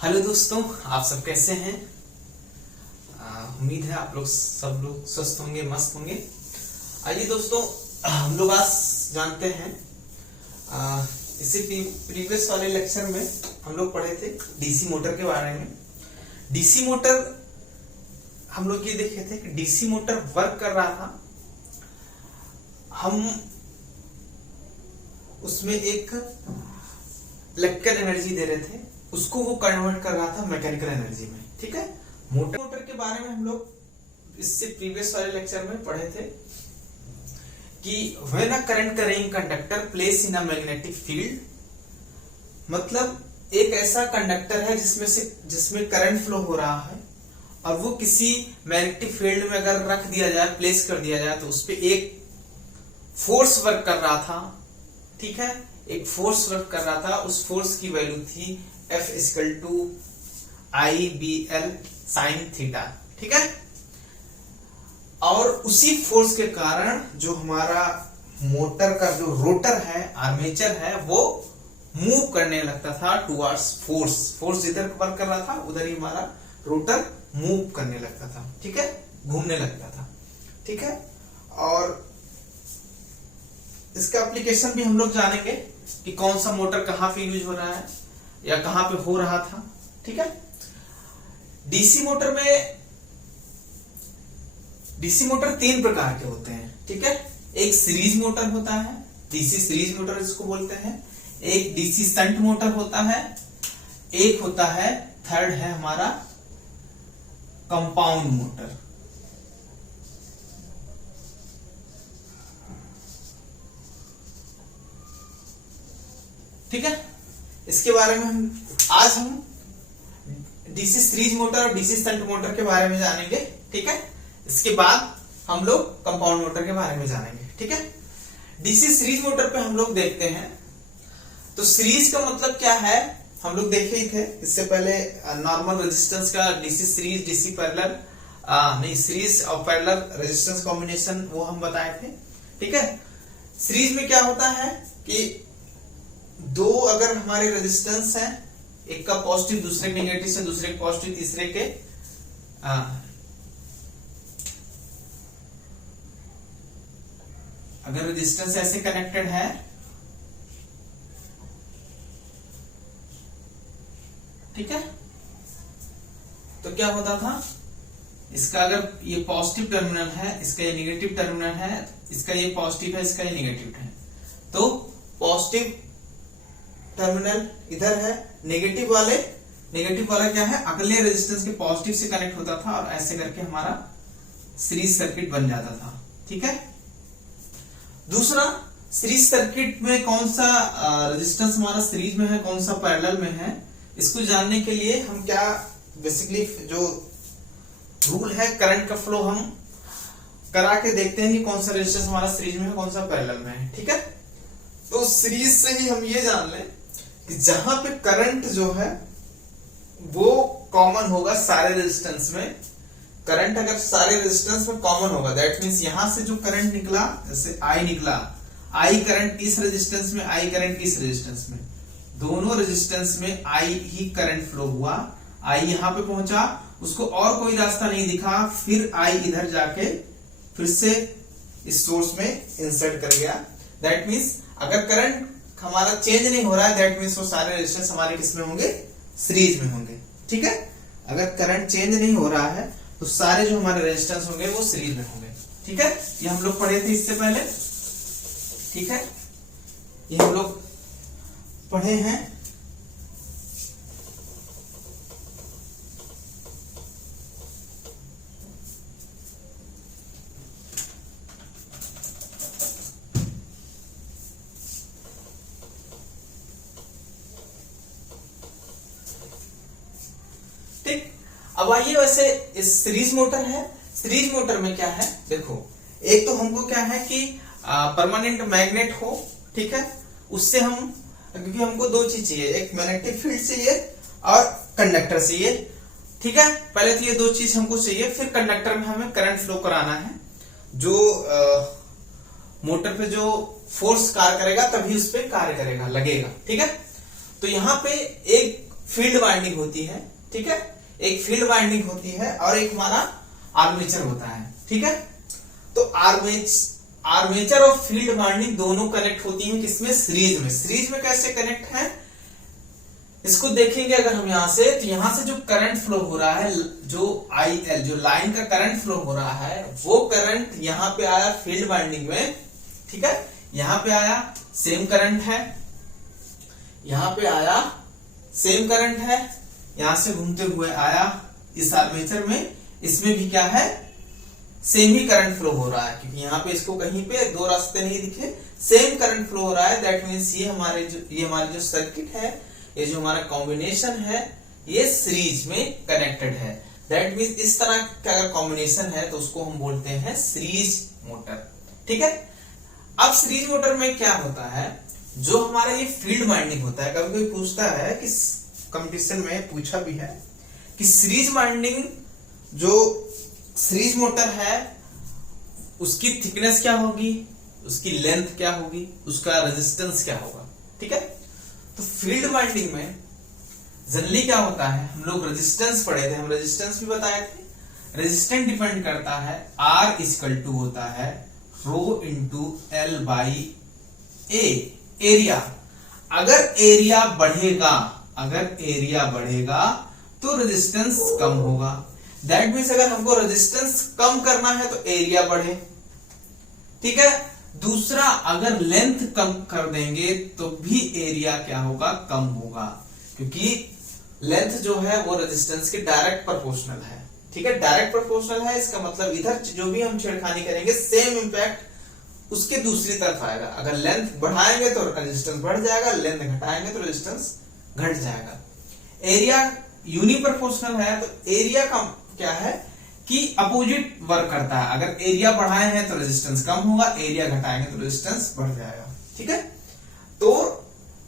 Hello दोस्तों, आप सब कैसे हैं। उम्मीद है आप लोग सब लोग स्वस्थ होंगे, मस्त होंगे। आइए दोस्तों, हम लोग आज जानते हैं इसी प्रीवियस वाले लेक्चर में हम लोग पढ़े थे डीसी मोटर के बारे में। डीसी मोटर हम लोग ये देखे थे कि डीसी मोटर वर्क कर रहा था, हम उसमें एक इलेक्ट्रिकल एनर्जी दे रहे थे, उसको वो कन्वर्ट कर रहा था मैकेनिकल एनर्जी में। ठीक है, मोटर के बारे में हम लोग इससे प्रीवियस वाले लेक्चर में पढ़े थे कि when a current carrying conductor place in a magnetic field, मतलब एक ऐसा कंडक्टर है जिसमें करंट फ्लो हो रहा है और वो किसी मैग्नेटिक फील्ड में अगर रख दिया जाए, प्लेस कर दिया जाए, तो उस पर एक फोर्स वर्क कर रहा था। ठीक है, एक फोर्स वर्क कर रहा था, उस फोर्स की वैल्यू थी F = IBL sin थीटा। ठीक है, और उसी फोर्स के कारण जो हमारा मोटर का जो रोटर है, आर्मेचर है, वो मूव करने लगता था टुवर्ड्स फोर्स जिधर वर्क कर रहा था उधर ही हमारा रोटर मूव करने लगता था। ठीक है, घूमने लगता था। ठीक है, और इसका एप्लीकेशन भी हम लोग जानेंगे कि कौन सा मोटर कहां पे यूज हो रहा है या कहां पे हो रहा था। ठीक है, डीसी मोटर 3 प्रकार के होते हैं। ठीक है, एक सीरीज मोटर होता है, डीसी सीरीज मोटर जिसको बोलते हैं, एक डीसी शंट मोटर होता है, एक होता है, थर्ड है हमारा कंपाउंड मोटर। ठीक है, इसके बारे में आज हम डीसी सीरीज मोटर और डीसी शंट मोटर के बारे में जानेंगे। ठीक है, इसके बाद हम लोग कंपाउंड मोटर के बारे में जानेंगे। ठीक है, डीसी सीरीज मोटर पे हम लोग देखते हैं, तो सीरीज का मतलब क्या है हम लोग देखे ही थे इससे पहले। नॉर्मल रेजिस्टेंस का डीसी सीरीज, डीसी पैरेलल, नहीं सीरीज और पैरेलल रेजिस्टेंस कॉम्बिनेशन वो हम बताए थे। ठीक है, सीरीज में क्या होता है कि दो अगर हमारे रेजिस्टेंस है, एक का पॉजिटिव दूसरे के नेगेटिव से, दूसरे के पॉजिटिव तीसरे के अगर रेजिस्टेंस ऐसे कनेक्टेड है, ठीक है, तो क्या होता था, इसका अगर ये पॉजिटिव टर्मिनल है, इसका ये नेगेटिव टर्मिनल है, इसका ये पॉजिटिव है, इसका ये नेगेटिव है, तो पॉजिटिव टर्मिनल इधर है, नेगेटिव वाला क्या है, अगले रेजिस्टेंस के पॉजिटिव से कनेक्ट होता था और ऐसे करके हमारा सीरीज सर्किट बन जाता था। ठीक है, दूसरा, सीरीज सर्किट में कौन सा रेजिस्टेंस हमारा सीरीज में है, कौन सा पैरेलल में है, इसको जानने के लिए हम क्या बेसिकली जो रूल है करंट का फ्लो हम करा के देखते हैं कि कौन सा रेजिस्टेंस हमारा सीरीज में है, कौन सा पैरेलल में है। ठीक है, तो सीरीज से ही हम ये जान लें कि जहां पे करंट जो है वो कॉमन होगा सारे रेजिस्टेंस में, करंट अगर सारे रेजिस्टेंस में कॉमन होगा, दैट मींस यहां से जो करंट निकला, जैसे आई निकला, आई करंट इस रेजिस्टेंस में, आई करंट इस रेजिस्टेंस में, दोनों रेजिस्टेंस में आई ही करंट फ्लो हुआ, आई यहां पे पहुंचा, उसको और कोई रास्ता नहीं दिखा, फिर आई इधर जाके फिर से इस सोर्स में इंसर्ट कर गया। दैट मींस अगर करंट हमारा चेंज नहीं हो रहा है, दैट मींस वो सारे रेजिस्टेंस हमारे किस में होंगे, सीरीज में होंगे। ठीक है, अगर करंट चेंज नहीं हो रहा है तो सारे जो हमारे रेजिस्टेंस होंगे वो सीरीज में होंगे। ठीक है, ये हम लोग पढ़े थे इससे पहले। ठीक है, ये हम लोग पढ़े हैं। अब आइए, वैसे इस सीरीज मोटर है, सीरीज मोटर में क्या है, देखो, एक तो हमको क्या है कि परमानेंट मैग्नेट हो। ठीक है, उससे हम, क्योंकि हमको 2 चीज चाहिए, एक मैग्नेटिक फील्ड चाहिए और कंडक्टर चाहिए। ठीक है, पहले तो ये 2 चीज हमको चाहिए, फिर कंडक्टर में हमें करंट फ्लो कराना है, जो मोटर पे जो फोर्स कार्य करेगा तभी उस पर कार्य करेगा, लगेगा। ठीक है, तो यहाँ पे एक फील्ड वाइंडिंग होती है, ठीक है, एक फील्ड वाइंडिंग होती है और एक हमारा आर्मेचर होता है, ठीक है। तो आर्मेचर और फील्ड वाइंडिंग दोनों कनेक्ट होती हैं किसमें, सीरीज में। सीरीज में कैसे कनेक्ट है इसको देखेंगे अगर हम यहां से, तो यहां से जो करंट फ्लो हो रहा है, जो IL जो लाइन का करंट फ्लो हो रहा है, वो करंट यहां पे आया फील्ड वाइंडिंग में, ठीक है, यहां पे आया सेम करंट है, यहां पे आया सेम करंट है, यहां से घूमते हुए आया इस आर्मेचर में, इसमें भी क्या है, सेम ही करंट फ्लो हो रहा है, क्योंकि यहां पे इसको कहीं पे दो रास्ते नहीं दिखे, सेम करंट फ्लो हो रहा है। दैट मीन्स ये हमारी जो सर्किट है, ये जो हमारा कॉम्बिनेशन है, ये सीरीज में कनेक्टेड है। दैट मीन्स इस तरह का अगर कॉम्बिनेशन है तो उसको हम बोलते हैं सीरीज मोटर, ठीक है। अब सीरीज मोटर में क्या होता है, जो हमारा ये फील्ड वाइंडिंग होता है, कभी कोई पूछता है कि कंपटीशन में पूछा भी है कि सीरीज वाइंडिंग जो सीरीज मोटर है उसकी थिकनेस क्या होगी, उसकी लेंथ क्या होगी, उसका रेजिस्टेंस क्या होगा, ठीक है। तो फील्ड वाइंडिंग में जनरली क्या होता है, हम लोग रेजिस्टेंस पढ़े थे, हम रेजिस्टेंस भी बताए थे। रेजिस्टेंस डिपेंड करता है R इक्वल टू होता है rho into L by A, area. अगर एरिया बढ़ेगा तो रेजिस्टेंस कम होगा। दैट मीन्स अगर हमको रेजिस्टेंस कम करना है तो एरिया बढ़े, ठीक है। दूसरा, अगर लेंथ कम कर देंगे तो भी एरिया क्या होगा, कम होगा, क्योंकि लेंथ जो है वो रेजिस्टेंस के डायरेक्ट प्रोपोर्शनल है, ठीक है, डायरेक्ट प्रोपोर्शनल है। इसका मतलब इधर जो भी हम छेड़खानी करेंगे सेम इंपैक्ट उसके दूसरी तरफ आएगा। अगर लेंथ बढ़ाएंगे तो रेजिस्टेंस बढ़ जाएगा, लेंथ घटाएंगे तो रेजिस्टेंस घट जाएगा। एरिया यूनिप्रोपोर्शनल है तो एरिया का क्या है कि अपोजिट वर्क करता है। अगर एरिया बढ़ाए हैं तो रेजिस्टेंस कम होगा, एरिया घटाएंगे तो रेजिस्टेंस बढ़ जाएगा, ठीक है। तो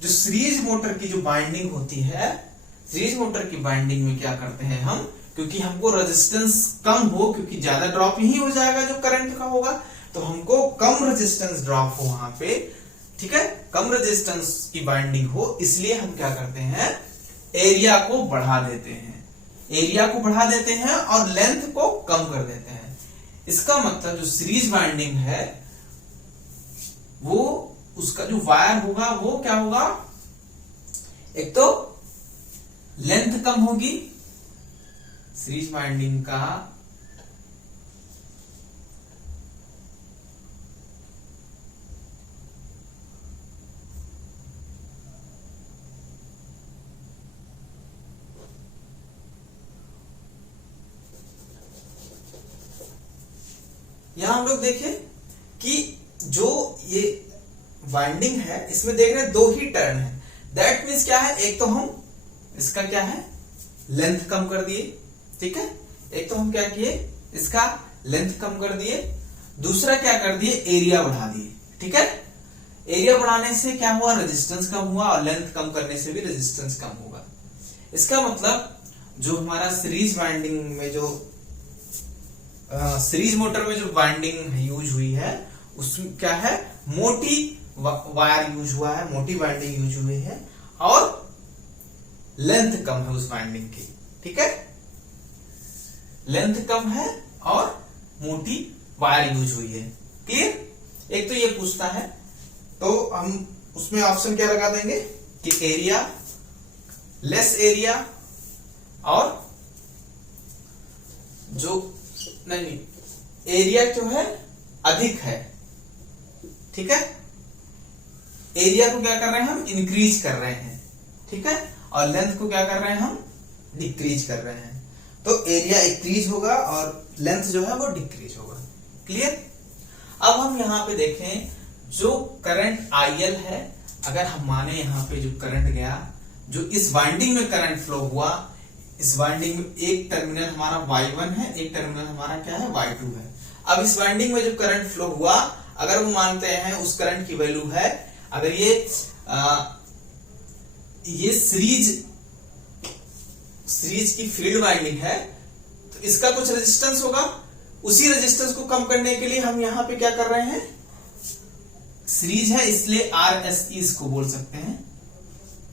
जो सीरीज मोटर की जो बाइंडिंग होती है, सीरीज मोटर की बाइंडिंग में क्या करते हैं हम, क्योंकि हमको रेजिस्टेंस कम हो, क्योंकि ज्यादा ड्रॉप ही हो जाएगा जो करंट का होगा, तो हमको कम रेजिस्टेंस ड्रॉप हो वहां पे, ठीक है, कम रेजिस्टेंस की बाइंडिंग हो, इसलिए हम क्या करते हैं, एरिया को बढ़ा देते हैं, एरिया को बढ़ा देते हैं और लेंथ को कम कर देते हैं। इसका मतलब जो सीरीज वाइंडिंग है वो उसका जो वायर होगा वो क्या होगा, एक तो लेंथ कम होगी, सीरीज वाइंडिंग का यहां हम लोग देखें कि जो ये वाइंडिंग है इसमें देख रहे हैं दो ही टर्न है। दैट मीन्स क्या है, एक तो हम इसका क्या है, लेंथ कम कर दिए, ठीक है, एक तो हम क्या किए, इसका लेंथ कम कर दिए, दूसरा क्या कर दिए, एरिया बढ़ा दिए, ठीक है। एरिया बढ़ाने से क्या हुआ, रेजिस्टेंस कम हुआ, और लेंथ कम करने से भी रेजिस्टेंस कम होगा। इसका मतलब जो हमारा सीरीज वाइंडिंग में जो सीरीज मोटर में जो वाइंडिंग यूज हुई है उसमें क्या है, मोटी वायर यूज हुआ है, मोटी वाइंडिंग यूज हुई है, और लेंथ कम है उस वाइंडिंग की, ठीक है, लेंथ कम है और मोटी वायर यूज हुई है। क्लियर। एक तो ये पूछता है, तो हम उसमें ऑप्शन क्या लगा देंगे कि एरिया, लेस एरिया, और जो नहीं एरिया जो है अधिक है, ठीक है, एरिया को क्या कर रहे हैं हम, इंक्रीज कर रहे हैं, ठीक है, और लेंथ को क्या कर रहे हैं हम, डिक्रीज कर रहे हैं। तो एरिया इंक्रीज होगा और लेंथ जो है वो डिक्रीज होगा। क्लियर। अब हम यहां पे देखें जो करंट IL है, अगर हम माने यहां पे जो करंट गया, जो इस वाइंडिंग में करंट फ्लो हुआ, इस वाइंडिंग में एक टर्मिनल हमारा Y1 है, एक टर्मिनल हमारा क्या है, Y2 है। अब इस वाइंडिंग में जो करंट फ्लो हुआ, अगर वो मानते हैं उस करंट की वैल्यू है, अगर ये सीरीज की फील्ड वाइंडिंग है तो इसका कुछ रेजिस्टेंस होगा, उसी रेजिस्टेंस को कम करने के लिए हम यहां पे क्या कर रहे हैं, सीरीज है इसलिए RSE इसको बोल सकते हैं,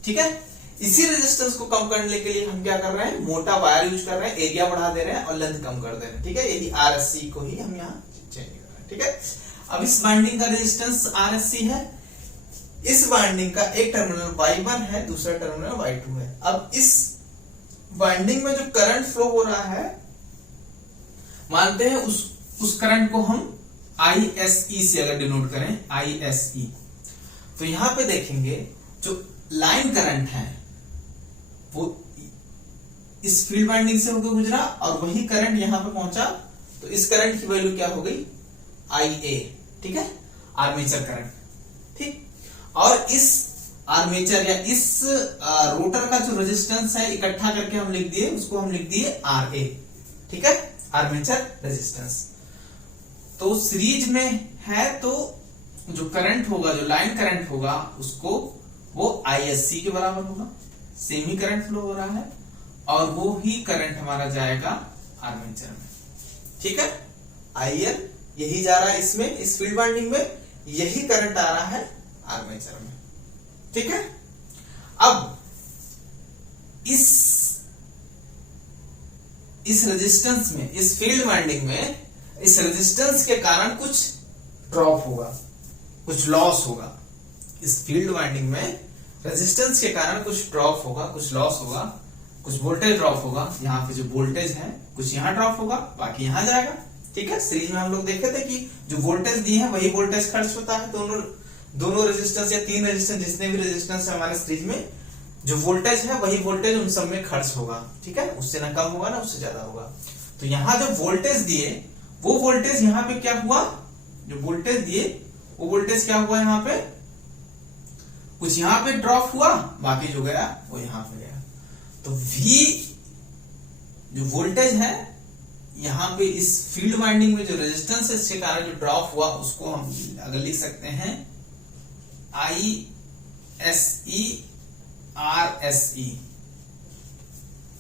ठीक है। इसी रेजिस्टेंस को कम करने के लिए हम क्या कर रहे हैं, मोटा वायर यूज कर रहे हैं, एरिया बढ़ा दे रहे हैं और लेंथ कम कर दे रहे हैं। ठीक है, यही आरएससी को ही हम यहाँ चेंज कर रहे हैं। ठीक है, अब इस वाइंडिंग का रेजिस्टेंस आरएससी है, इस वाइंडिंग का एक टर्मिनल Y1 है, दूसरा टर्मिनल Y2 है। अब इस वाइंडिंग में जो करंट फ्लो हो रहा है, मानते हैं उस करंट को हम ISE से अगर डिनोट करें, ISE, तो यहां पे देखेंगे जो लाइन करंट है वो इस फील्ड वाइंडिंग से होकर गुजरा और वही करंट यहां पे पहुंचा, तो इस करंट की वैल्यू क्या हो गई, IA। ठीक है, आर्मेचर करंट। ठीक, और इस आर्मेचर या इस रोटर का जो रेजिस्टेंस है इकट्ठा करके हम लिख दिए, उसको हम लिख दिए RA। ठीक है, आर्मेचर रेजिस्टेंस। तो सीरीज में है तो जो करंट होगा, जो लाइन करंट होगा, उसको वो ISC के बराबर होगा, सेम ही करंट फ्लो हो रहा है और वो ही करंट हमारा जाएगा आर्मेचर में। ठीक है, IL यही जा रहा है इसमें, इस फील्ड वाइंडिंग में, यही करंट आ रहा है आर्मेचर में। ठीक है, अब इस रेजिस्टेंस में, इस फील्ड वाइंडिंग में, इस रेजिस्टेंस के कारण कुछ ड्रॉप होगा, कुछ लॉस होगा। इस फील्ड वाइंडिंग में रेजिस्टेंस के कारण कुछ ड्रॉप होगा, कुछ लॉस होगा, कुछ वोल्टेज ड्रॉप होगा। यहाँ पे जो वोल्टेज है कुछ यहाँ ड्रॉप होगा, बाकी यहाँ जाएगा। ठीक है, सीरीज में हम लोग देखे थे कि जो वोल्टेज दिए हैं वही वोल्टेज खर्च होता है। दोनों रेजिस्टेंस या तीन रेजिस्टेंस, जितने भी रेजिस्टेंस है हमारे सीरीज में, जो वोल्टेज है वही वोल्टेज उन सब में खर्च होगा। ठीक है, उससे ना कम होगा ना उससे ज्यादा होगा। तो यहाँ जो वोल्टेज दिए, वो वोल्टेज यहाँ पे क्या हुआ, जो वोल्टेज दिए वो वोल्टेज क्या हुआ, यहाँ पे कुछ यहाँ पे ड्रॉप हुआ, बाकी जो गया वो यहाँ पे गया। तो V जो वोल्टेज है यहाँ पे इस फील्ड वाइंडिंग में जो रेजिस्टेंस है इसके कारण जो ड्रॉप हुआ, उसको हम अगर लिख सकते हैं ISE RSE।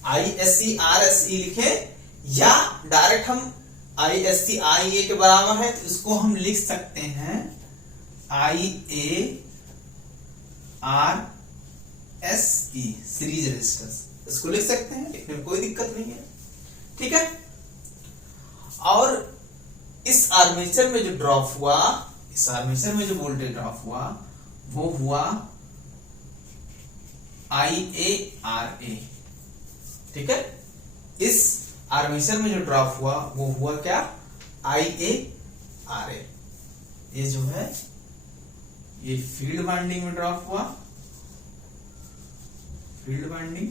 ISE RSE लिखे, या डायरेक्ट हम ISC IA के बराबर है तो इसको हम लिख सकते हैं IA RSE, सीरीज रेजिस्टेंस। इसको लिख सकते हैं, लिखने में कोई दिक्कत नहीं है। ठीक है, और इस आर्मेचर में जो ड्रॉप हुआ, इस आर्मेचर में जो वोल्टेज ड्रॉप हुआ वो हुआ IARA। ठीक है, इस आर्मेचर में जो ड्रॉप हुआ वो हुआ क्या, IARA। ये जो है ये फील्ड वाइंडिंग में ड्रॉप हुआ, फील्ड वाइंडिंग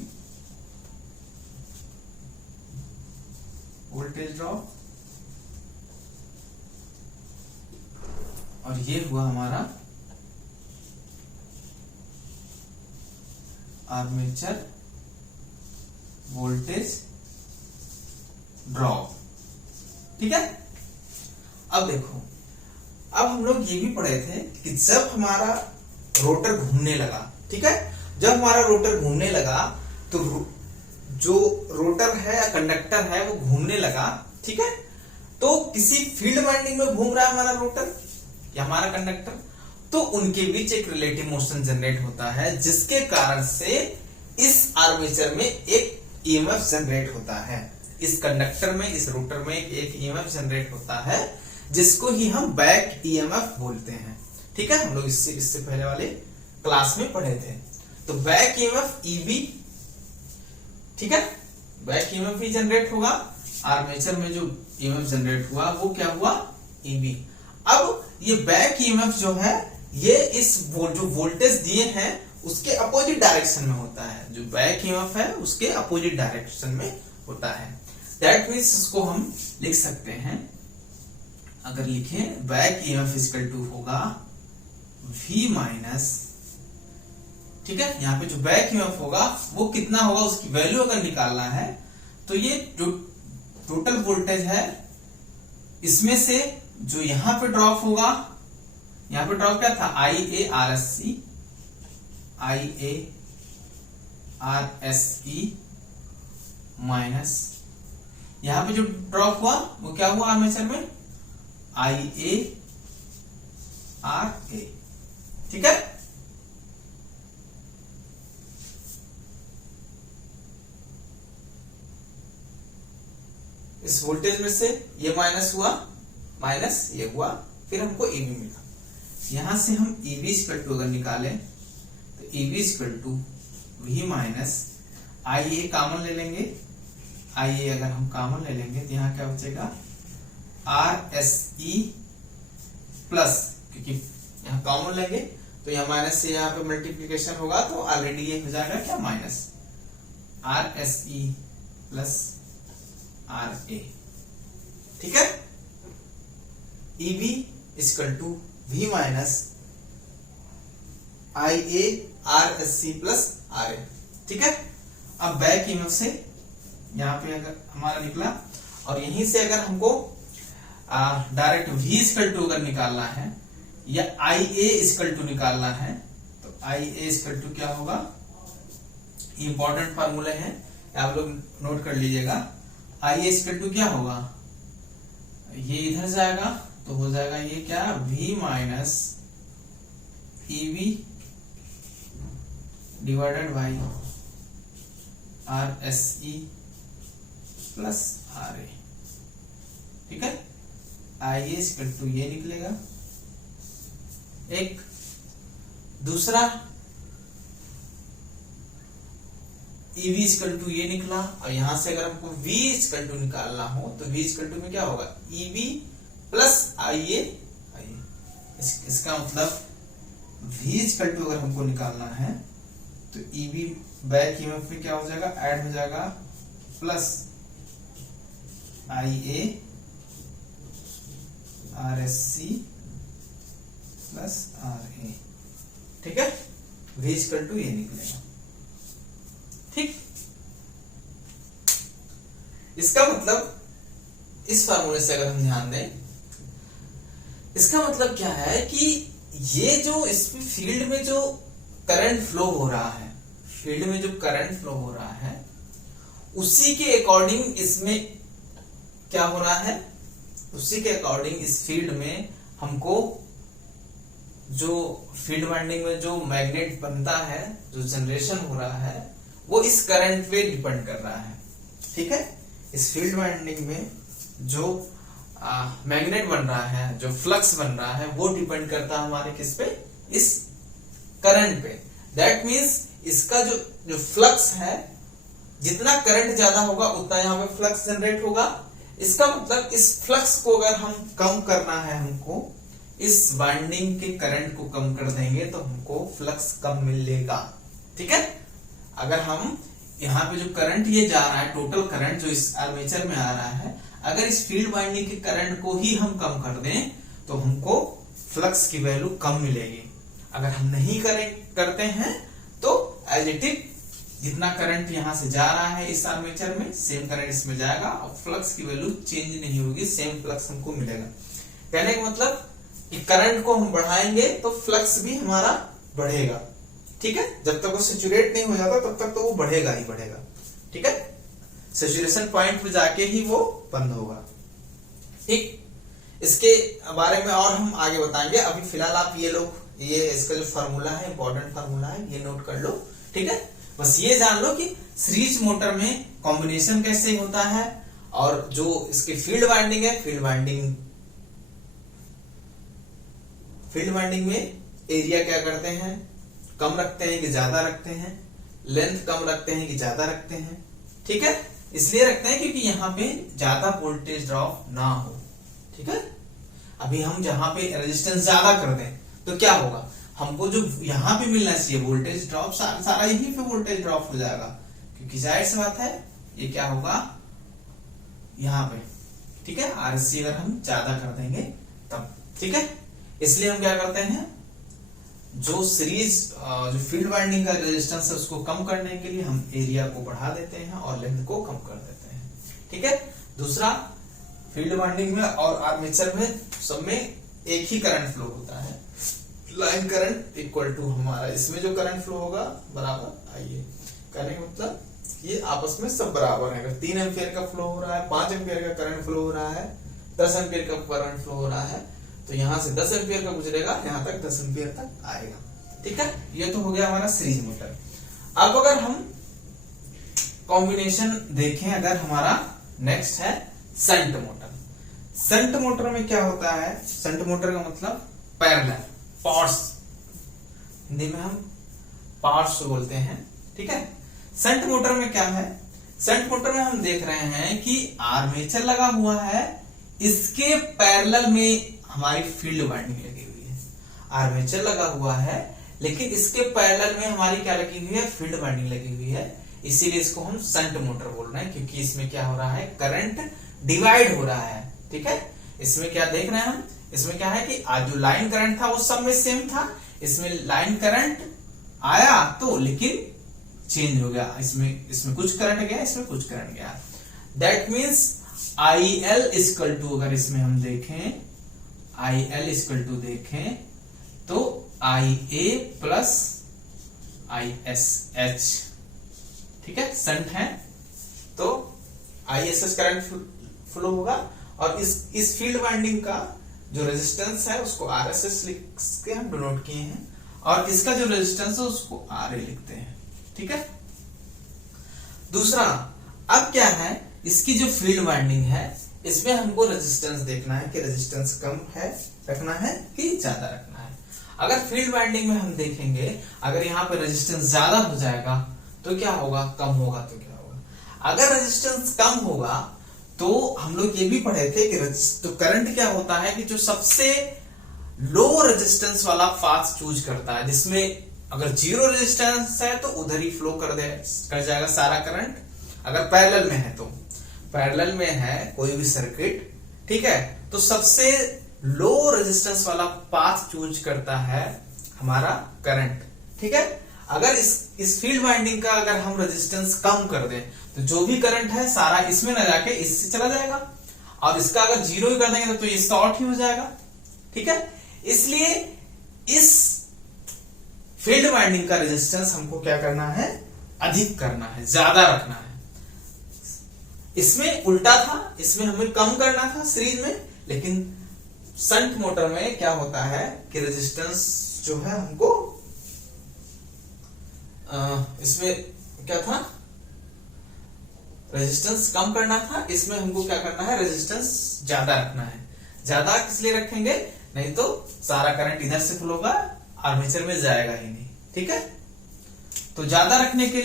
वोल्टेज ड्रॉप, और ये हुआ हमारा आर्मेचर वोल्टेज ड्रॉप। ठीक है, अब देखो, अब हम लोग ये भी पढ़े थे कि जब हमारा रोटर घूमने लगा, ठीक है, जब हमारा रोटर घूमने लगा तो जो रोटर है या कंडक्टर है वो घूमने लगा। ठीक है, तो किसी फील्ड वाइंडिंग में घूम रहा है हमारा रोटर या हमारा कंडक्टर, तो उनके बीच एक रिलेटिव मोशन जनरेट होता है, जिसके कारण से इस आर्मेचर में एक EMF जनरेट होता है। इस कंडक्टर में, इस रोटर में एक EMF जनरेट होता है, जिसको ही हम बैक EMF बोलते हैं। ठीक है, हम लोग इससे पहले वाले क्लास में पढ़े थे। तो बैक EMF EB, ठीक है, बैक EMF भी जनरेट होगा। आर्मेचर में जो EMF जनरेट हुआ वो क्या हुआ, EB। अब ये बैक EMF जो है ये इस जो वोल्टेज दिए हैं उसके अपोजिट डायरेक्शन में होता है। जो बैक EMF है उसके अपोजिट डायरेक्शन में होता है। दैट मीन्स इसको हम लिख सकते हैं, अगर लिखें बैक EMF इक्वल टू होगा V माइनस, ठीक है, यहाँ पे जो बैक EMF होगा वो कितना होगा, उसकी वैल्यू अगर निकालना है तो ये जो टोटल वोल्टेज है इसमें से जो यहां पे ड्रॉप होगा, यहां पे ड्रॉप क्या था, IARSE माइनस यहां पे जो ड्रॉप हुआ वो क्या हुआ आर्मेचर में, IARA। ठीक है, इस वोल्टेज में से ये माइनस हुआ, माइनस ये हुआ, फिर हमको AB मिला। यहां से हम EB इक्वल टू अगर निकालें तो EB equal to V minus IA common ले लेंगे, IA अगर हम कॉमन ले लेंगे तो यहाँ क्या बचेगा RSE प्लस, क्योंकि यहाँ कॉमन लेंगे तो यहाँ माइनस से यहाँ पे मल्टीप्लीकेशन होगा तो ऑलरेडी ये हो जाएगा क्या माइनस RSE प्लस RA। ठीक है, EB equal to V minus IA RSC plus RA। ठीक है, अब बैक ईएमएफ से यहाँ पे अगर हमारा निकला और यहीं से अगर हमको डायरेक्ट V इक्वल टू अगर निकालना है या IA इक्वल टू निकालना है तो IA इक्वल टू क्या होगा, इंपॉर्टेंट फार्मूले हैं आप लोग नोट कर लीजिएगा। IA इक्वल टू क्या होगा, ये इधर जाएगा तो हो जाएगा ये क्या V minus EB divided by RSE plus RA। ठीक है, IA इक्वल टू ये निकलेगा एक। दूसरा EB इक्वल टू ये निकला और यहां से अगर हमको V इक्वल टू निकालना हो तो V इक्वल टू में क्या होगा EB प्लस IA। इसका मतलब V इक्वल टू अगर हमको निकालना है तो EB बैक ईएमएफ में क्या हो जाएगा, ऐड हो जाएगा plus IA RSC plus RA। ठीक है, V इक्वल टू ये निकलेगा। ठीक, इसका मतलब इस फार्मूले से अगर हम ध्यान दें, इसका मतलब क्या है कि ये जो इसमें फील्ड में जो करंट फ्लो हो रहा है, फील्ड में जो करंट फ्लो हो रहा है उसी के अकॉर्डिंग इसमें क्या हो रहा है, उसी के अकॉर्डिंग इस फील्ड में हमको जो फील्ड वाइंडिंग में जो मैग्नेट बनता है, जो जनरेशन हो रहा है वो इस करंट पे डिपेंड कर रहा है। ठीक है, इस फील्ड वाइंडिंग में जो मैग्नेट बन रहा है, जो फ्लक्स बन रहा है वो डिपेंड करता है हमारे किस पे, इस करंट पे। दैट मीन्स इसका जो फ्लक्स है, जितना करंट ज्यादा होगा उतना यहाँ पे फ्लक्स जनरेट होगा। इसका मतलब इस फ्लक्स को अगर हम कम करना है, हमको इस वाइंडिंग के करंट को कम कर देंगे तो हमको फ्लक्स कम मिलेगा। ठीक है, अगर हम यहाँ पे जो करंट ये जा रहा है, टोटल करंट जो इस आर्मेचर में आ रहा है, अगर इस फील्ड वाइंडिंग के करंट को ही हम कम कर दें तो हमको फ्लक्स की वैल्यू कम मिलेगी। अगर हम नहीं करते हैं तो एज इट इज जितना करंट यहां से जा रहा है इस आर्मेचर में, सेम करंट इसमें जाएगा और फ्लक्स की वैल्यू चेंज नहीं होगी, सेम फ्लक्स हमको मिलेगा। कहने का मतलब कि करंट को हम बढ़ाएंगे तो फ्लक्स भी हमारा बढ़ेगा। ठीक है, जब तक वो सैचुरेट नहीं हो जाता तब तक तो वो बढ़ेगा ही बढ़ेगा। ठीक है, सैचुरेशन पॉइंट पे जाके ही वो बंद होगा। ठीक, इसके बारे में और हम आगे बताएंगे। अभी फिलहाल आप ये इसका जो फार्मूला है, इंपॉर्टेंट फार्मूला है, ये नोट कर लो। ठीक है, बस ये जान लो कि सीरीज मोटर में कॉम्बिनेशन कैसे होता है और जो इसकी फील्ड वाइंडिंग है, फील्ड वाइंडिंग में एरिया क्या करते हैं, कम रखते हैं कि ज्यादा रखते हैं, लेंथ कम रखते हैं कि ज्यादा रखते हैं। ठीक है, इसलिए रखते हैं क्योंकि यहाँ पे ज्यादा वोल्टेज ड्रॉप ना हो। ठीक है, अभी हम जहां पे रेजिस्टेंस ज्यादा कर दें तो क्या होगा, हमको जो यहाँ पे मिलना चाहिए वोल्टेज ड्रॉप सारा यहीं पे वोल्टेज ड्रॉप हो जाएगा, क्योंकि जाहिर सी बात है ये क्या होगा यहाँ पे। ठीक है, RSC अगर हम ज्यादा कर देंगे तब। ठीक है, इसलिए हम क्या करते हैं, जो सीरीज जो फील्ड वाइंडिंग का रेजिस्टेंस है उसको कम करने के लिए हम एरिया को बढ़ा देते हैं और लेंथ को कम कर देते हैं। ठीक है, दूसरा फील्ड वाइंडिंग में और आर्मेचर में सब में एक ही करंट फ्लो होता है, लाइन करंट इक्वल टू हमारा इसमें जो करंट फ्लो होगा बराबर आइए। कहने का मतलब ये आपस में सब बराबर है। अगर 3 एम्पियर का फ्लो हो रहा है, 5 एम्पियर का करंट फ्लो हो रहा है, 10 एम्पियर का करंट फ्लो हो रहा है, तो यहां से 10 एम्पियर का गुजरेगा, यहां तक 10 एम्पियर तक आएगा। ठीक है, ये तो हो गया हमारा सीरीज मोटर। अब अगर हम कॉम्बिनेशन देखें, अगर हमारा नेक्स्ट है शंट मोटर। शंट मोटर में क्या होता है, शंट मोटर का मतलब पैरेलल पार्ट्स, हिंदी में हम पार्ट्स बोलते हैं, ठीक है। शंट मोटर में क्या है, शंट मोटर में हम देख रहे हैं कि आर्मेचर लगा हुआ है, इसके पैरेलल में हमारी फील्ड वाइंडिंग लगी हुई है। आर्मेचर लगा हुआ है लेकिन इसके पैरेलल में हमारी क्या लगी हुई है, फील्ड वाइंडिंग लगी हुई है, इसीलिए इसको हम शंट मोटर बोल रहे हैं, क्योंकि इसमें क्या हो रहा है, करंट डिवाइड हो रहा है, ठीक है। इसमें क्या देख रहे हैं हम, इसमें क्या है कि आज जो लाइन करंट था वो सब में सेम था, इसमें लाइन करंट आया तो लेकिन चेंज हो गया, इसमें कुछ करंट गया, इसमें कुछ करंट गया। That means IL equal to, अगर इसमें हम देखें IL इक्वल टू देखें तो IA प्लस ISH, ठीक है, शंट है तो ISH करंट फ्लो होगा, और इस फील्ड वाइंडिंग का जो रेजिस्टेंस है उसको RSS लिख के हम डिनोट किए हैं, और इसका जो रेजिस्टेंस है उसको RA लिखते हैं, ठीक है। दूसरा, अब क्या है, इसकी जो फील्ड वाइंडिंग है इसमें हमको रेजिस्टेंस देखना है कि रेजिस्टेंस कम है रखना है कि ज्यादा रखना है। अगर फील्ड वाइंडिंग में हम देखेंगे, अगर यहाँ पे रेजिस्टेंस ज्यादा हो जाएगा तो क्या होगा, कम होगा तो क्या होगा। अगर रेजिस्टेंस कम होगा तो हम लोग ये भी पढ़े थे कि तो करंट क्या होता है कि जो सबसे लो रेजिस्टेंस वाला पाथ चूज करता है, जिसमें अगर जीरो रेजिस्टेंस है तो उधर ही फ्लो कर जाएगा सारा करंट। अगर पैरेलल में है तो, पैरेलल में है कोई भी सर्किट, ठीक है, तो सबसे लो रेजिस्टेंस वाला पाथ चूज करता है हमारा करंट, ठीक है। अगर इस फील्ड वाइंडिंग का अगर हम रेजिस्टेंस कम कर दें तो जो भी करंट है सारा इसमें ना जाके इससे चला जाएगा, और इसका अगर जीरो ही कर देंगे तो ये शॉर्ट ही हो जाएगा, ठीक है। इसलिए इस फील्ड वाइंडिंग का रेजिस्टेंस हमको क्या करना है, अधिक करना है, ज्यादा रखना है। इसमें उल्टा था, इसमें हमें कम करना था सीरीज में, लेकिन शंट मोटर में क्या होता है कि रेजिस्टेंस जो है हमको इसमें क्या था, रेजिस्टेंस कम करना था, इसमें हमको क्या करना है, रेजिस्टेंस ज्यादा रखना है। ज्यादा किस लिए रखेंगे, नहीं तो सारा करंट इधर से फ्लो होगा, आर्मेचर में जाएगा ही नहीं, ठीक है। तो ज्यादा रखने के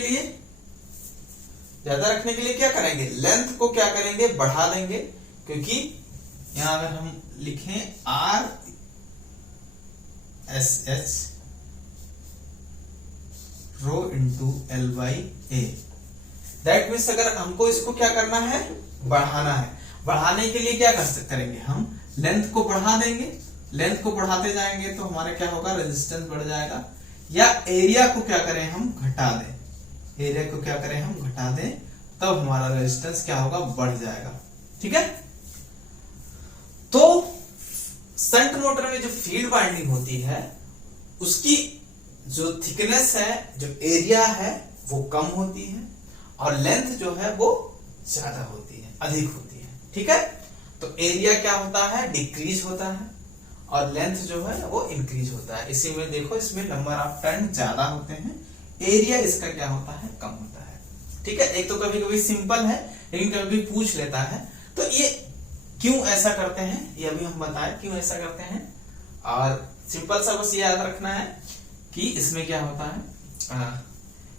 लिए क्या करेंगे, लेंथ को क्या करेंगे, बढ़ा देंगे, क्योंकि यहां अगर हम लिखें RSH rho into L/A, that means अगर हमको इसको क्या करना है, बढ़ाना है। बढ़ाने के लिए क्या करेंगे, हम लेंथ को बढ़ा देंगे, लेंथ को बढ़ाते जाएंगे तो हमारा क्या होगा, रेजिस्टेंस बढ़ जाएगा। या एरिया को क्या करें, हम घटा दें, एरिया को क्या करें, हम घटा दें, तब हमारा रेजिस्टेंस क्या होगा, बढ़ जाएगा, ठीक है। तो शंट मोटर में जो फील्ड वाइंडिंग होती है उसकी जो थिकनेस है, जो एरिया है वो कम होती है, और लेंथ जो है वो ज्यादा होती है, अधिक होती है, ठीक है। तो एरिया क्या होता है, डिक्रीज होता है, और लेंथ जो है वो इंक्रीज होता है। इसी में देखो, इसमें नंबर ऑफ टर्न ज्यादा होते हैं, एरिया इसका क्या होता है, कम होता है, ठीक है। एक तो कभी कभी सिंपल है लेकिन कभी पूछ लेता है, तो ये क्यों ऐसा करते हैं ये अभी हम बताएं क्यों ऐसा करते हैं। और सिंपल सा बस ये याद रखना है कि इसमें क्या होता है,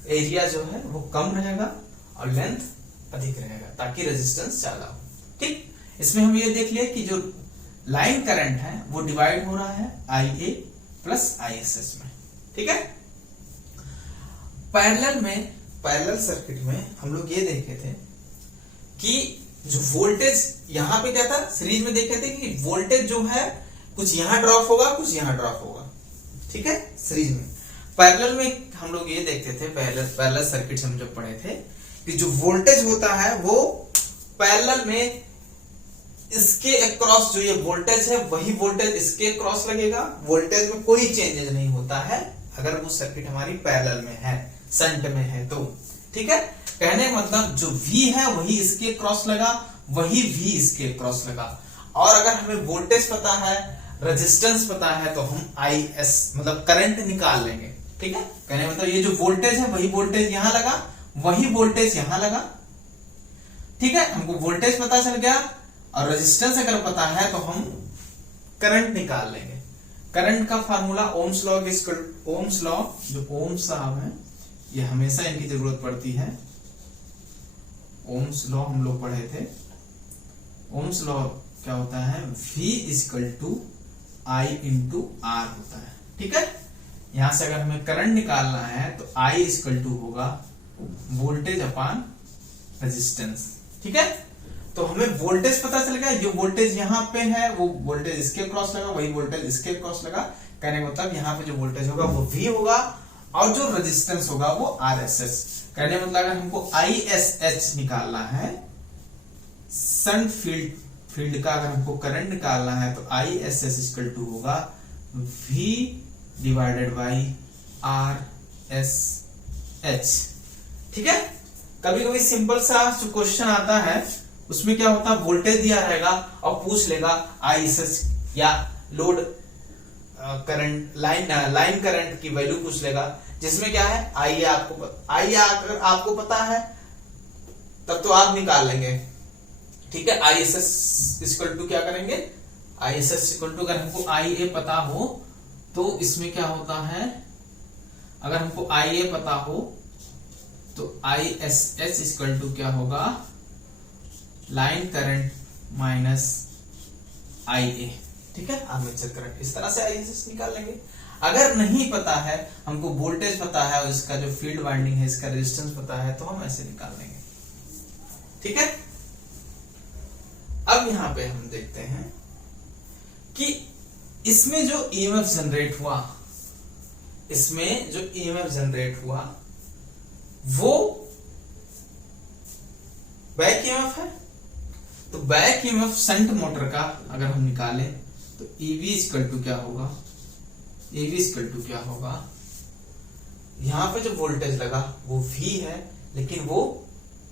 एरिया जो है वो कम रहेगा और लेंथ अधिक रहेगा, ताकि रेजिस्टेंस ज्यादा हो, ठीक। इसमें हम ये देख लिए कि जो लाइन करंट है वो डिवाइड हो रहा है IA प्लस ISH में, ठीक है। पैरेलल सर्किट में हम लोग ये देखे थे कि जो वोल्टेज यहाँ पे क्या था, सीरीज में देखे थे कि वोल्टेज जो है कुछ यहां ड्रॉप होगा, कुछ यहां ड्रॉप होगा, ठीक है, सीरीज में। पैरेलल में हम लोग ये देखते थे, पैरेलल सर्किट हम जब पढ़े थे कि जो वोल्टेज होता है वो पैरेलल में इसके अक्रॉस जो ये वोल्टेज है वही वोल्टेज इसके अक्रॉस लगेगा, वोल्टेज में कोई चेंजेस नहीं होता है अगर वो सर्किट हमारी पैरेलल में है, शंट में है तो, ठीक है। कहने का मतलब जो V है वही इसके क्रॉस लगा, वही V इसके क्रॉस लगा। और अगर हमें वोल्टेज पता है, रेजिस्टेंस पता है, तो हम IS मतलब करंट निकाल लेंगे, ठीक है। कहने का मतलब ये जो वोल्टेज है वही वोल्टेज यहां लगा, वही वोल्टेज यहां लगा, ठीक है। हमको वोल्टेज पता चल गया, और रेजिस्टेंस अगर पता है तो हम करंट निकाल लेंगे। करंट का formula Ohm's law Ohm's law, जो ओम्स साहब है ये हमेशा इनकी जरूरत पड़ती है। ओम्स लॉ हम लोग पढ़े थे। ओम्स लॉ क्या होता है, V equal to I into R होता है। ठीक है, यहां से अगर हमें करंट निकालना है तो I इक्वल टू होगा वोल्टेज अपॉन रेजिस्टेंस। ठीक है, तो हमें वोल्टेज पता चल गया, जो वोल्टेज यहाँ पे है वो वोल्टेज इसके क्रॉस लगा, वही वोल्टेज इसके क्रॉस लगा। कहने का मतलब यहाँ पे जो वोल्टेज होगा वो V होगा और जो रेजिस्टेंस होगा वो RSS। कहने मतलब अगर हमको ISH निकालना है, शंट फील्ड का अगर हमको करंट निकालना है तो ISS इक्वल टू होगा V डिवाइडेड बाई RSH। ठीक है, कभी कभी सिंपल सा जो क्वेश्चन आता है उसमें क्या होता है, वोल्टेज दिया रहेगा और पूछ लेगा ISH या लोड करंट लाइन करंट की वैल्यू पूछ लेगा, जिसमें क्या है I अगर आपको पता है तब तो आप निकाल लेंगे। ठीक है, ISS इक्वल टू क्या करेंगे, ISS इक्वल टू अगर हमको IA पता हो तो इसमें क्या होता है, अगर हमको IA पता हो तो ISH इक्वल टू क्या होगा, लाइन करंट माइनस IA। ठीक है, आर्मेचर करंट, इस तरह से ISH निकाल लेंगे। अगर नहीं पता है, हमको वोल्टेज पता है और इसका जो फील्ड वाइंडिंग है, इसका रेजिस्टेंस पता है, तो हम ऐसे निकाल लेंगे। ठीक है, अब यहां पे हम देखते हैं कि इसमें जो EMF जनरेट हुआ, इसमें जो EMF जनरेट हुआ वो बैक EMF है। तो बैक EMF शंट मोटर का अगर हम निकालें तो EB इक्वल टू क्या होगा, EB इक्वल टू क्या होगा, यहां पे जो वोल्टेज लगा वो V है, लेकिन वो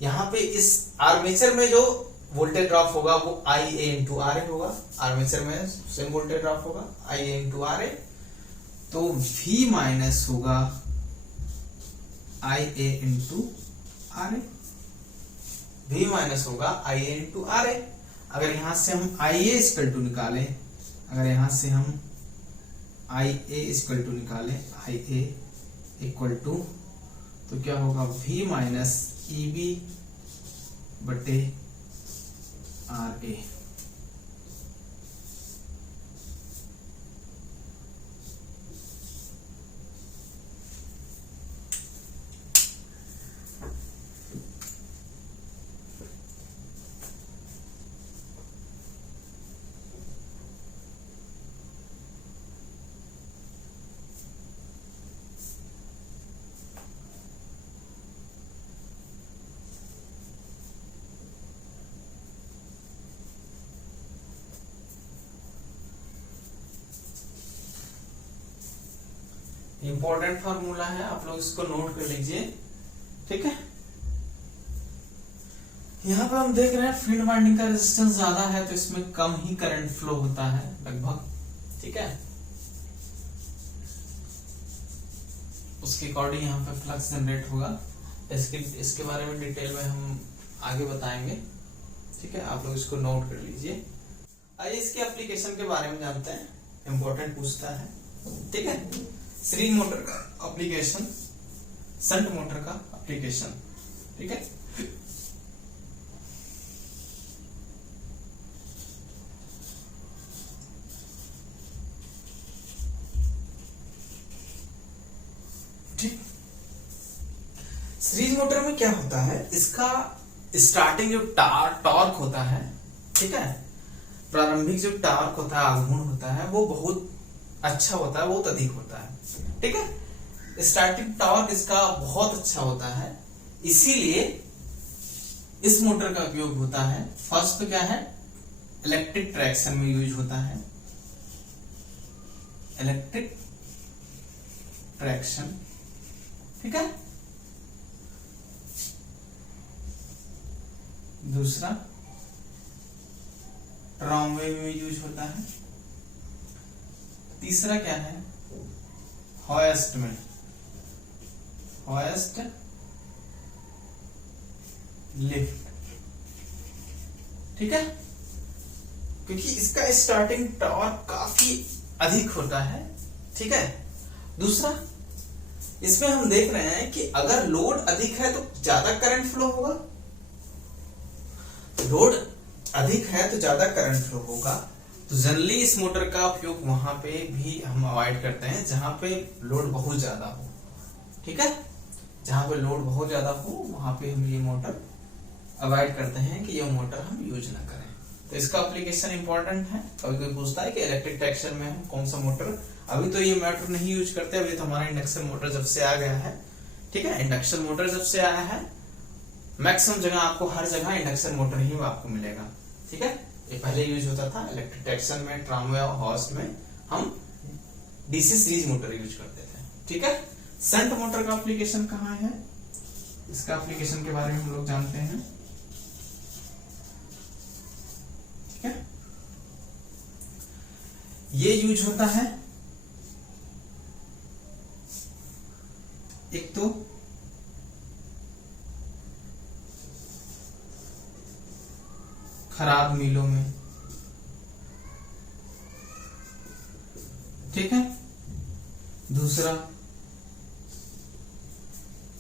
यहां पे इस आर्मेचर में जो वोल्टेज ड्रॉप होगा वो IA इंटू RA होगा। आर्मेचर में सेम वोल्टेज ड्रॉप होगा IA इंटू RA, तो V माइनस होगा IA into RA, V minus होगा IA इंटू RA। अगर यहां से हम IA इक्वल टू निकालें, अगर यहां से हम IA इक्वल टू निकालें, IA इक्वल टू तो क्या होगा, V माइनस EB बटे RA। इंपॉर्टेंट फार्मूला है, आप लोग इसको नोट कर लीजिए। ठीक है, यहां पर हम देख रहे हैं फील्ड वाइंडिंग का रेजिस्टेंस ज्यादा है तो इसमें कम ही करंट फ्लो होता है लगभग। ठीक है, उसके अकॉर्डिंग यहाँ पे फ्लक्स जनरेट होगा। इसके बारे में डिटेल में हम आगे बताएंगे। ठीक है, आप लोग इसको नोट कर लीजिए। आइए इसके एप्लीकेशन के बारे में जानते हैं, इंपॉर्टेंट पूछता है। ठीक है, सीरीज मोटर का एप्लीकेशन, शंट मोटर का एप्लीकेशन। ठीक है, ठीक, सीरीज मोटर में क्या होता है, इसका स्टार्टिंग जो टॉर्क होता है, ठीक है, प्रारंभिक जो टॉर्क होता है, आघूर्ण होता है, वो बहुत अच्छा होता है, बहुत अधिक होता है। ठीक है, स्टार्टिंग टॉर्क इसका बहुत अच्छा होता है, इसीलिए इस मोटर का उपयोग होता है। फर्स्ट तो क्या है, इलेक्ट्रिक ट्रैक्शन में यूज होता है, इलेक्ट्रिक ट्रैक्शन। ठीक है, दूसरा ट्रामवे में यूज होता है। तीसरा क्या है, हॉयस्ट में, हॉयस्ट लिफ्ट। ठीक है, क्योंकि इसका स्टार्टिंग टॉर्क काफी अधिक होता है, ठीक है। दूसरा, इसमें हम देख रहे हैं कि अगर लोड अधिक है तो ज्यादा करंट फ्लो होगा, लोड अधिक है तो ज्यादा करंट फ्लो होगा। तो जनरली इस मोटर का उपयोग वहां पे भी हम अवॉइड करते हैं जहां पे लोड बहुत ज्यादा हो, ठीक है। जहां पे लोड बहुत ज्यादा हो वहां पे हम ये मोटर अवॉइड करते हैं कि ये मोटर हम यूज ना करें। तो इसका एप्लीकेशन इंपॉर्टेंट है। कभी कोई पूछता है कि इलेक्ट्रिक ट्रैक्शन में हम कौन सा मोटर, अभी तो ये मोटर नहीं यूज करते, अभी तो हमारा इंडक्शन मोटर जब से आ गया है, ठीक है। इंडक्शन मोटर जब से आया है मैक्सिमम जगह आपको, हर जगह इंडक्शन मोटर ही आपको मिलेगा, ठीक है। ये पहले यूज होता था इलेक्ट्रिक ट्रैक्शन में, ट्रामवे और हॉर्स में हम डीसी सीरीज मोटर यूज करते थे, ठीक है। शंट मोटर का एप्लीकेशन कहाँ है, इसका एप्लीकेशन के बारे में हम लोग जानते हैं, ठीक है। ये यूज होता है एक तो खराब मिलों में, ठीक है। दूसरा,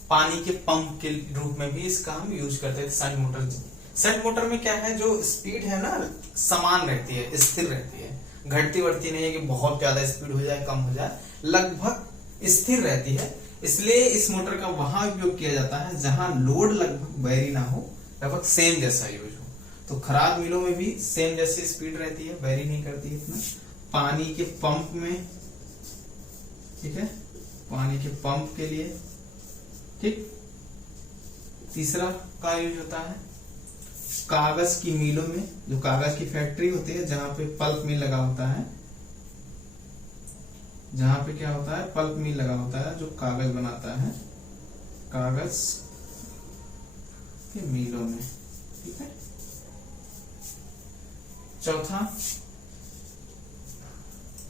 पानी के पंप के रूप में भी इसका हम यूज करते थे शंट मोटर। शंट मोटर में क्या है, जो स्पीड है ना समान रहती है, स्थिर रहती है, घटती बढ़ती नहीं है कि बहुत ज्यादा स्पीड हो जाए कम हो जाए, लगभग स्थिर रहती है। इसलिए इस मोटर का वहां उपयोग किया जाता है जहां लोड लगभग वेरी ना हो, लगभग सेम जैसा यूज हो। तो खराब मिलों में भी सेम जैसी स्पीड रहती है, वेरी नहीं करती है इतना। पानी के पंप में, ठीक है, पानी के पंप के लिए, ठीक। तीसरा का यूज होता है कागज की मिलों में, जो कागज की फैक्ट्री होती है जहां पे पल्प मिल लगा होता है, जहां पे क्या होता है पल्प मिल लगा होता है जो कागज बनाता है, कागज के मिलों में, ठीक है। चौथा,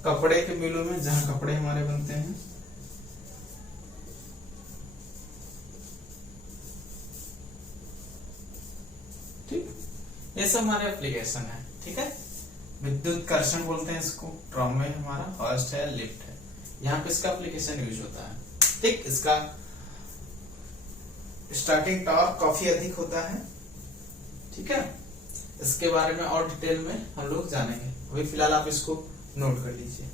कपड़े के मिलों में जहां कपड़े हमारे बनते हैं, ठीक। ये सब हमारे एप्लीकेशन है, ठीक है। विद्युत कर्षण बोलते हैं इसको, ट्रामे हमारा, हॉर्स्ट है, लिफ्ट है, यहाँ पे इसका एप्लीकेशन यूज होता है, ठीक। इसका स्टार्टिंग टॉर्क काफी अधिक होता है, ठीक है। इसके बारे में और डिटेल में हम लोग जानेंगे, अभी फिलहाल आप इसको नोट कर लीजिए।